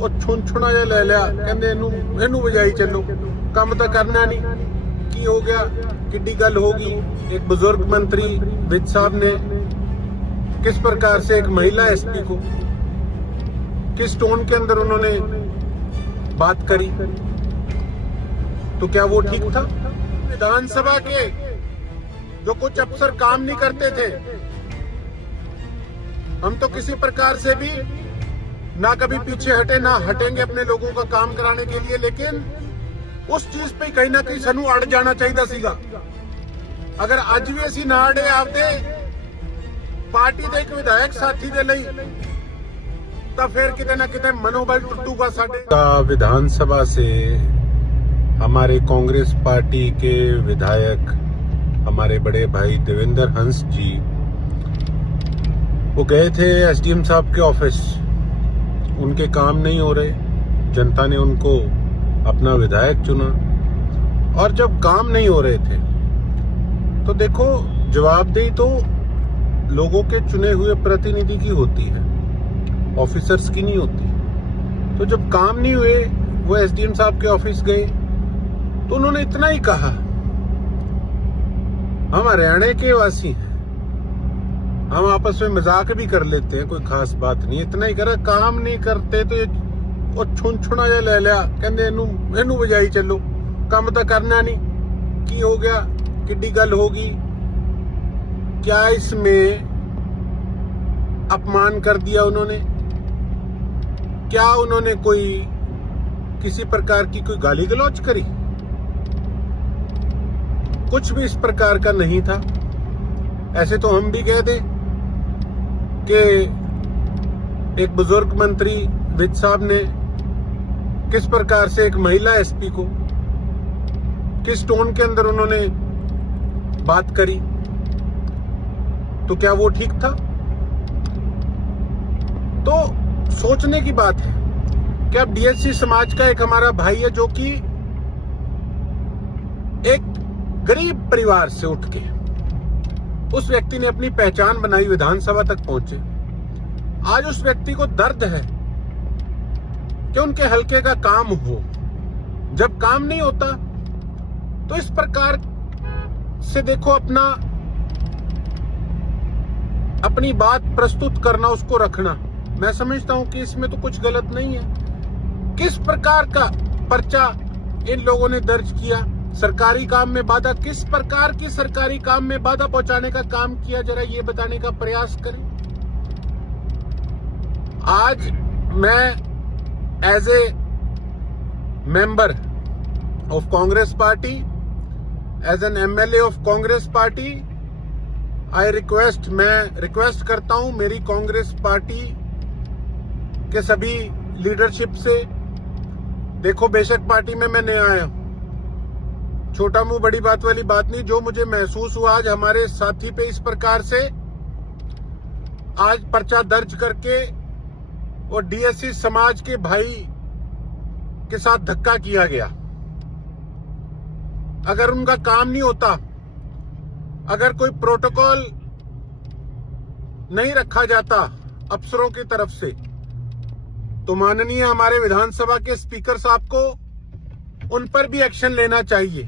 ਉਹ ਛੁੰਛੁਣਾ ਜਿਹਾ ਲੈ ਲਿਆ, ਕਹਿੰਦੇ ਇਹਨੂੰ ਵਜਾਈ ਚੱਲੋ, ਕੰਮ ਤਾਂ ਕਰਨਾ नहीं। की हो गया, किड्डी गल होगी। एक बुजुर्ग मंत्री विज साहब ने किस प्रकार से एक महिला एसपी को किस टोन के अंदर उन्होंने बात करी, तो क्या वो ठीक था? विधानसभा के जो कुछ अफसर काम नहीं करते थे, हम तो किसी प्रकार से भी ना कभी पीछे हटे ना हटेंगे अपने लोगों का काम कराने के लिए, लेकिन उस चीज पे कहीं ना कहीं सानू अड़ जाना चाहिए सीगा। अगर अज भी असी ना अड़े आपदे पार्टी दे एक विधायक साथी दे लई, तो फिर किते ना किते मनोबल टूटूगा साडे। विधानसभा से हमारे कांग्रेस पार्टी के विधायक हमारे बड़े भाई देवेंद्र हंस जी वो गए थे एसडीएम साहब के ऑफिस। उनके काम नहीं हो रहे, जनता ने उनको अपना विधायक चुना, और जब काम नहीं हो रहे थे तो देखो जवाबदेही तो लोगों के चुने हुए प्रतिनिधि की होती है, ऑफिसर्स की नहीं होती। तो जब काम नहीं हुए वो एसडीएम साहब के ऑफिस गए तो उन्होंने इतना ही कहा, हम हरियाणा के वासी हैं, हम आपस में मजाक भी कर लेते हैं, कोई खास बात नहीं। इतना ही करा, काम नहीं करते तो ਉਹ ਛੁੰਛੁਣਾ ਜਿਹਾ ਲੈ ਲਿਆ, ਕਹਿੰਦੇ ਇਹਨੂੰ ਵਜਾਈ ਚੱਲੋ, ਕੰਮ ਤਾਂ ਕਰਨਾ नहीं। की हो गया, किड्डी गल होगी। क्या इसमें अपमान कर दिया उन्होंने? क्या उन्होंने कोई किसी प्रकार की कोई गाली गलौज करी? कुछ भी इस प्रकार का नहीं था। ऐसे तो हम भी कहते कि एक बुजुर्ग मंत्री विज साहब ने किस प्रकार से एक महिला एसपी को किस टोन के अंदर उन्होंने बात करी, तो क्या वो ठीक था? तो सोचने की बात है कि अब डीएससी समाज का एक हमारा भाई है जो कि एक गरीब परिवार से उठ के उस व्यक्ति ने अपनी पहचान बनाई, विधानसभा तक पहुंचे। आज उस व्यक्ति को दर्द है कि उनके हलके का काम हो। जब काम नहीं होता तो इस प्रकार से देखो अपनी बात प्रस्तुत करना, उसको रखना, मैं समझता हूं कि इसमें तो कुछ गलत नहीं है। किस प्रकार का पर्चा इन लोगों ने दर्ज किया, सरकारी काम में बाधा, किस प्रकार की सरकारी काम में बाधा पहुंचाने का काम किया, जरा ये बताने का प्रयास करें। आज मैं as a member of Congress party, as an MLA of Congress party, मैं रिक्वेस्ट करता हूं मेरी कांग्रेस पार्टी के सभी लीडरशिप से, देखो बेशक पार्टी में मैं नया आया हूं, छोटा मुंह बड़ी बात वाली बात नहीं। जो मुझे महसूस हुआ आज हमारे साथी पे इस प्रकार से आज पर्चा दर्ज करके और डीएससी समाज के भाई के साथ धक्का किया गया। अगर उनका काम नहीं होता, अगर कोई प्रोटोकॉल नहीं रखा जाता अफसरों की तरफ से, तो माननीय हमारे विधानसभा के स्पीकर साहब को उन पर भी एक्शन लेना चाहिए।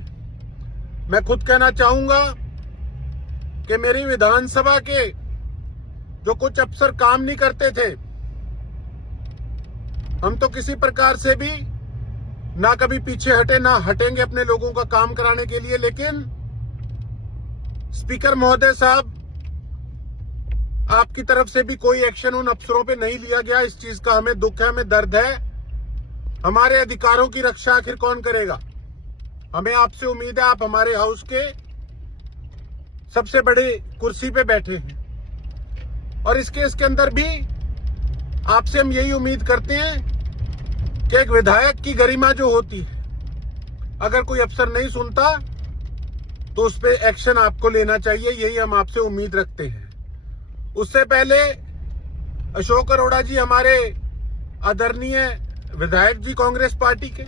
मैं खुद कहना चाहूंगा कि मेरी विधानसभा के जो कुछ अफसर काम नहीं करते थे, हम तो किसी प्रकार से भी ना कभी पीछे हटे ना हटेंगे अपने लोगों का काम कराने के लिए, लेकिन स्पीकर महोदय साहब, आपकी तरफ से भी कोई एक्शन उन अफसरों पे नहीं लिया गया। इस चीज का हमें दुख है, हमें दर्द है। हमारे अधिकारों की रक्षा आखिर कौन करेगा? हमें आपसे उम्मीद है, आप हमारे हाउस के सबसे बड़े कुर्सी पे बैठे हैं, और इस केस के अंदर भी आपसे हम यही उम्मीद करते हैं कि एक विधायक की गरिमा जो होती है, अगर कोई अफसर नहीं सुनता तो उस पर एक्शन आपको लेना चाहिए, यही हम आपसे उम्मीद रखते हैं। उससे पहले अशोक अरोड़ा जी हमारे आदरणीय विधायक जी कांग्रेस पार्टी के,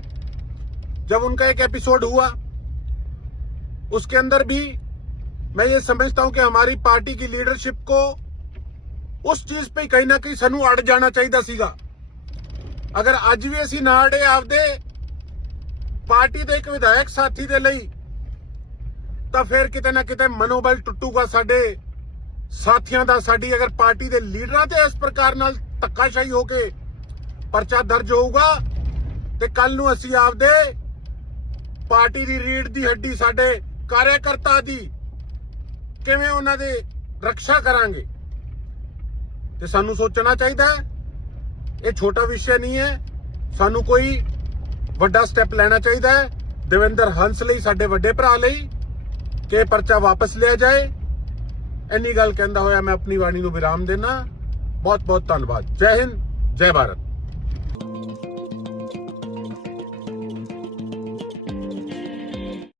जब उनका एक एपिसोड हुआ उसके अंदर भी मैं ये समझता हूं कि हमारी पार्टी की लीडरशिप को उस चीज पे कहीं ना कहीं सानू अड़ जाना चाहिए सीगा। ਅਗਰ ਅੱਜ ਵੀ ਅਸੀਂ ਨਾ ਅੜੇ ਆਪਦੇ ਪਾਰਟੀ ਦੇ ਇੱਕ ਵਿਧਾਇਕ ਸਾਥੀ ਦੇ ਲਈ ਤਾਂ ਫਿਰ ਕਿਤੇ ਨਾ ਕਿਤੇ ਮਨੋਬਲ ਟੁੱਟੂਗਾ ਸਾਡੇ ਸਾਥੀਆਂ ਦਾ। ਸਾਡੀ ਅਗਰ ਪਾਰਟੀ ਦੇ ਲੀਡਰਾਂ ਤੇ ਇਸ ਪ੍ਰਕਾਰ ਨਾਲ ਧੱਕਾਸ਼ਾਹੀ ਹੋ ਕੇ ਪਰਚਾ ਦਰਜ ਹੋਊਗਾ ਤੇ ਕੱਲ ਨੂੰ ਅਸੀਂ ਆਪਦੇ ਪਾਰਟੀ ਦੀ ਰੀੜ ਦੀ ਹੱਡੀ ਸਾਡੇ ਕਾਰਿਆਕਰਤਾ ਦੀ ਕਿਵੇਂ ਉਹਨਾਂ ਦੇ ਰੱਖਿਆ ਕਰਾਂਗੇ। ਤੇ ਸਾਨੂੰ ਸੋਚਣਾ ਚਾਹੀਦਾ ਹੈ, ਇਹ ਛੋਟਾ ਵਿਸ਼ਾ ਨਹੀਂ ਹੈ। ਸਾਨੂੰ ਕੋਈ ਵੱਡਾ ਸਟੈਪ ਲੈਣਾ ਚਾਹੀਦਾ ਹੈ ਦੇਵਿੰਦਰ ਹੰਸ ਲਈ, ਸਾਡੇ ਵੱਡੇ ਭਰਾ ਲਈ, ਕਿ ਇਹ ਪਰਚਾ ਵਾਪਸ ਲਿਆ ਜਾਏ। ਇੰਨੀ ਗੱਲ ਕਹਿੰਦਾ ਹੋਇਆ ਮੈਂ ਆਪਣੀ ਬਾਣੀ ਨੂੰ ਵਿਰਾਮ ਦੇਣਾ। ਬਹੁਤ ਬਹੁਤ ਧੰਨਵਾਦ। ਜੈ ਹਿੰਦ, ਜੈ ਭਾਰਤ।